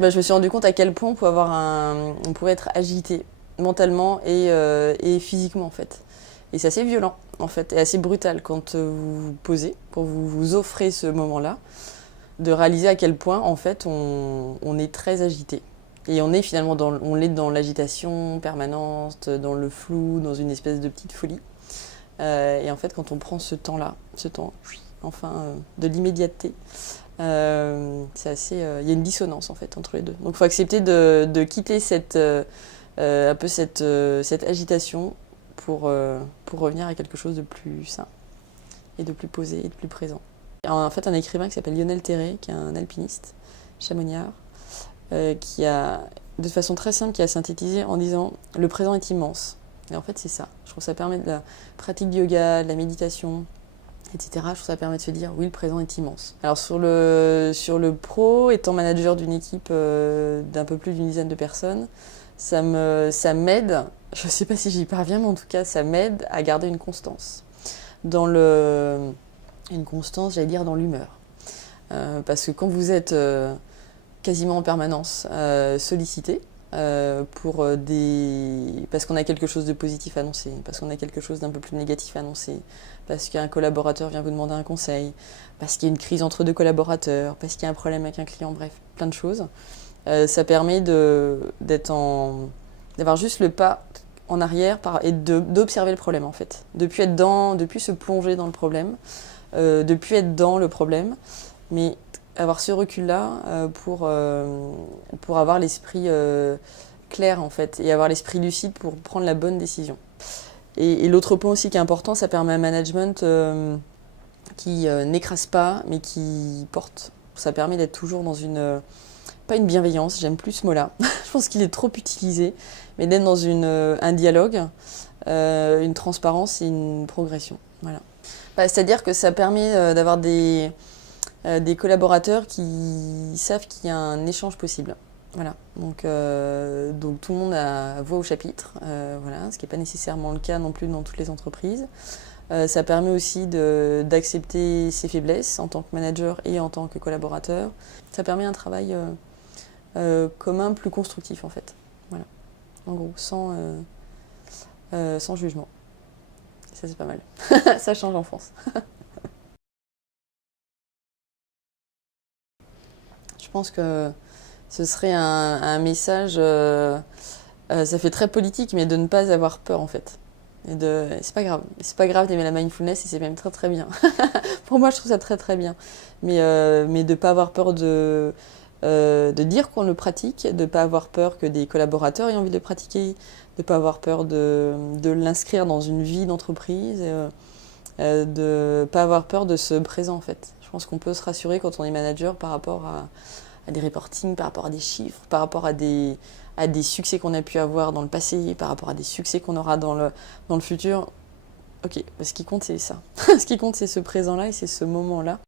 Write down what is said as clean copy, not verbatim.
Bah, je me suis rendu compte à quel point on pouvait être agité mentalement et physiquement en fait. Et c'est assez violent en fait, et assez brutal quand vous vous posez, quand vous vous offrez ce moment-là, de réaliser à quel point en fait on est très agité. Et on est finalement on est dans l'agitation permanente, dans le flou, dans une espèce de petite folie. Et en fait, quand on prend ce temps-là, enfin, de l'immédiateté, c'est assez. Il y a une dissonance en fait entre les deux. Donc, il faut accepter de quitter un peu cette agitation pour revenir à quelque chose de plus sain et de plus posé et de plus présent. En fait, un écrivain qui s'appelle Lionel Terray, qui est un alpiniste chamonniard, qui a, de façon très simple, qui a synthétisé en disant le présent est immense. Et en fait, c'est ça. Je trouve que ça permet de la pratique du yoga, de la méditation, etc. Je trouve que ça permet de se dire oui, le présent est immense. Alors sur le pro, étant manager d'une équipe d'un peu plus d'une dizaine de personnes, ça m'aide, je ne sais pas si j'y parviens, mais en tout cas, ça m'aide à garder une constance. Une constance, j'allais dire, dans l'humeur. Parce que quand vous êtes quasiment en permanence sollicité, parce qu'on a quelque chose de positif à annoncer, parce qu'on a quelque chose d'un peu plus négatif à annoncer, parce qu'un collaborateur vient vous demander un conseil, parce qu'il y a une crise entre deux collaborateurs, parce qu'il y a un problème avec un client, bref, plein de choses. Ça permet d'avoir juste le pas en arrière et d'observer le problème en fait, depuis se plonger dans le problème, depuis être dans le problème, mais avoir ce recul-là pour avoir l'esprit clair en fait et avoir l'esprit lucide pour prendre la bonne décision. Et l'autre point aussi qui est important, ça permet un management qui n'écrase pas mais qui porte. Ça permet d'être toujours dans pas une bienveillance, j'aime plus ce mot-là, je pense qu'il est trop utilisé, mais d'être dans un dialogue, une transparence et une progression. Voilà. C'est-à-dire que ça permet d'avoir des collaborateurs qui savent qu'il y a un échange possible. Voilà. Donc tout le monde a voix au chapitre, voilà, ce qui n'est pas nécessairement le cas non plus dans toutes les entreprises. Ça permet aussi d'accepter ses faiblesses en tant que manager et en tant que collaborateur. Ça permet un travail commun plus constructif en fait. Voilà. En gros, sans jugement. Ça c'est pas mal. Ça change en France. Je pense que ce serait un message, ça fait très politique, mais de ne pas avoir peur en fait. C'est pas grave. C'est pas grave d'aimer la mindfulness et c'est même très très bien. Pour moi, je trouve ça très très bien. Mais de ne pas avoir peur de dire qu'on le pratique, de ne pas avoir peur que des collaborateurs aient envie de le pratiquer, de ne pas avoir peur de l'inscrire dans une vie d'entreprise, de ne pas avoir peur de ce présent en fait. Je pense qu'on peut se rassurer quand on est manager par rapport à des reportings, par rapport à des chiffres, par rapport à des succès qu'on a pu avoir dans le passé, par rapport à des succès qu'on aura dans le futur. Ok, ce qui compte c'est ça. Ce qui compte c'est ce présent-là et c'est ce moment-là.